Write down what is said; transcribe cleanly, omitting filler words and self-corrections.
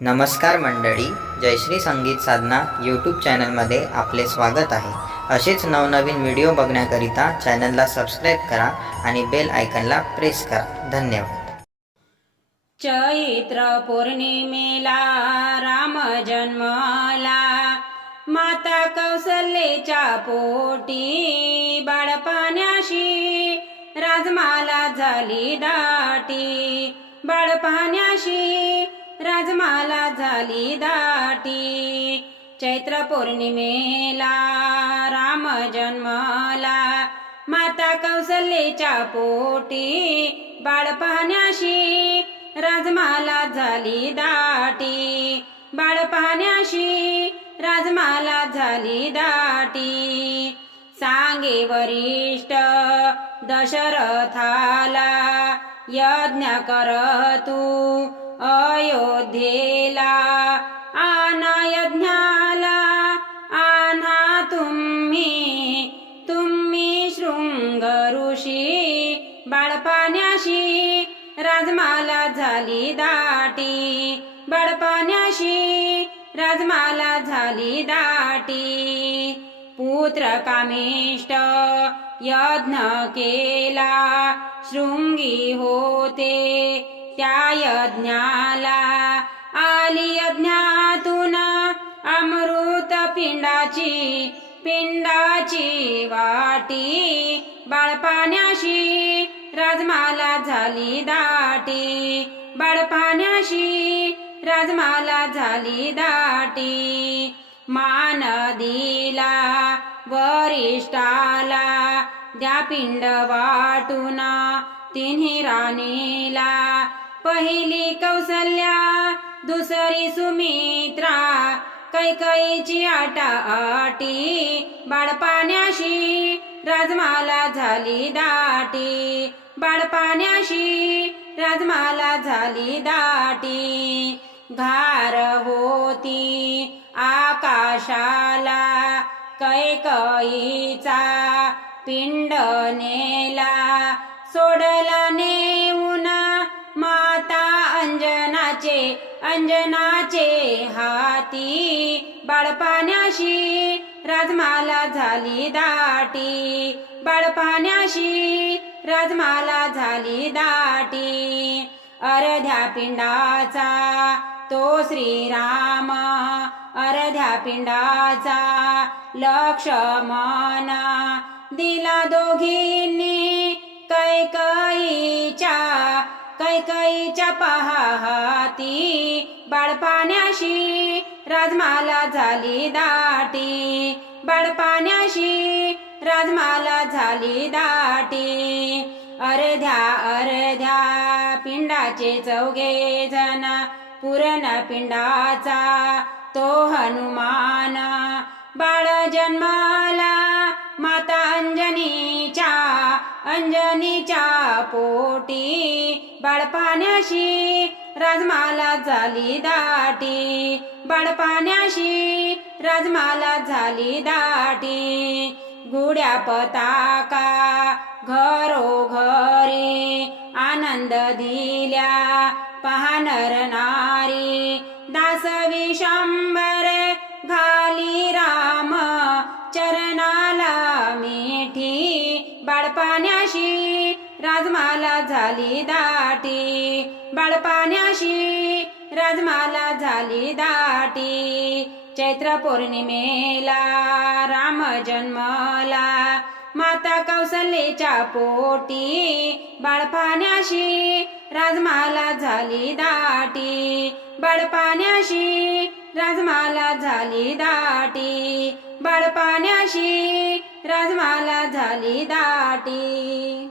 नमस्कार मंडळी, जयश्री संगीत साधना यूट्यूब चॅनलमध्ये आपले स्वागत आहे। असेच नवनवीन व्हिडिओ बघण्याकरिता चॅनलला सबस्क्राईब करा आणि बेल आयकॉनला प्रेस करा। धन्यवाद। चैत्र पौर्णिमेला राम जन्मला, माता कौसल्याच्या पोटी बाळपाण्याशी राजमाला झाली दाटी। बाळपाण्याशी राजमाला झाली दाटी। चैत्र पौर्णिमेला राम जन्मला, माता कौसल्याच्या पोटी बाळपाण्याशी राजमाला झाली दाटी। बाळपाण्याशी राजमाला झाली दाटी। सांगे वरिष्ठ दशरथाला, यज्ञ कर तू अयोध्येला। आना यज्ञाला आना तुम्ही शृंग ऋषी। बाळपाण्याशी राजमाला झाली दाटी। बाळपाण्याशी राजमाला झाली दाटी। पुत्र कामिष्ट यज्ञ केला, शृंगी होते त्या यज्ञाला। आली यज्ञातून अमृत पिंडाची वाटी। बाळपाण्याशी राजमाला झाली दाटी। बाळपाण्याशी राजमाला झाली दाटी। मान दिला वरिष्ठाला, द्या पिंड वाटून तिन्ही राणीला। पहिली कौसल्या दुसरी सुमित्रा, कैकईची आटाआटी। बाळपाण्याशी राजमाला झाली दाटी। बाळपाण्याशी राजमाला झाली दाटी। घार होती आकाशाला, कैकईचा पिंड नेला। सोडला नेऊन माता अंजनाचे हाती। बाळपाण्याशी राजमाला झाली दाटी। बाळपाण्याशी राजमाला झाली दाटी। अर्ध्या पिंडाचा तो श्रीराम, अर्ध्या पिंडाचा लक्ष्मण। दिला दोघींनी कैकईच्या पहाती। बाळपाण्याशी राजमाला झाली दाटी। बाळपाण्याशी राजमाला झाली दाटी। अर्ध्या पिंडाचे चौघे जण, पूर्ण पिंडाचा तो हनुमान। बाळ जन्माला माता अंजनीच्या पोटी। बाळपाण्याशी राजमाला झाली दाटी। बाळपाण्याशी राजमाला झाली दाटी। गुड्या पताका घरोघरी, आनंद दिल्या पहा नर नारी। दास विशांबर घाली राम, चरणाला मिठी। बाळपाण्याशी राजमाला झाली दाटी। बाळपाण्याशी राजमाला झाली दाटी। चैत्र पौर्णिमेला राम जन्मला, माता कौसल्याच्या पोटी बाळपाण्याशी राजमाला झाली दाटी। बाळपाण्याशी राजमाला झाली दाटी। बाळपाण्याशी राजमाला झाली दाटी।